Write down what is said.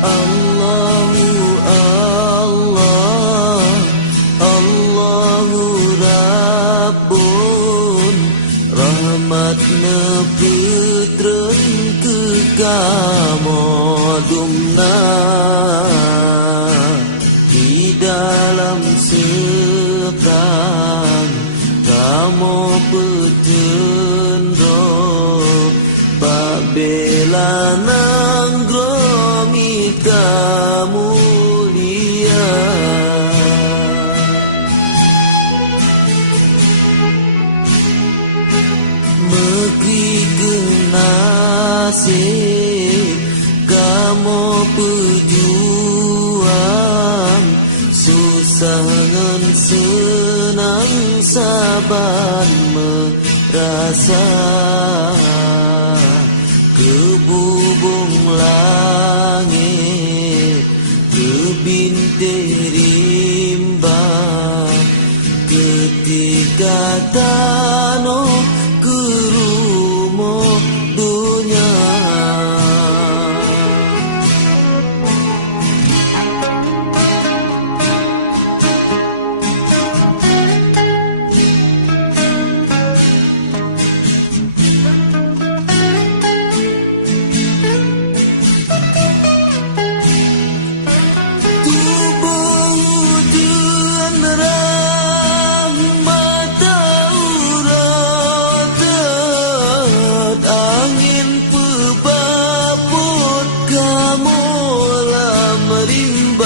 Allahu Allah, Allahu Rabbun, rahmatna putren ke kamodumna di dalam sekang kamu petendro babela nanggromi kamulia mekri kenasih kamu pejuang susah ngan senang saban merasa kebubung langit kebintik rimba ketika tanah kerumuh dunia rimba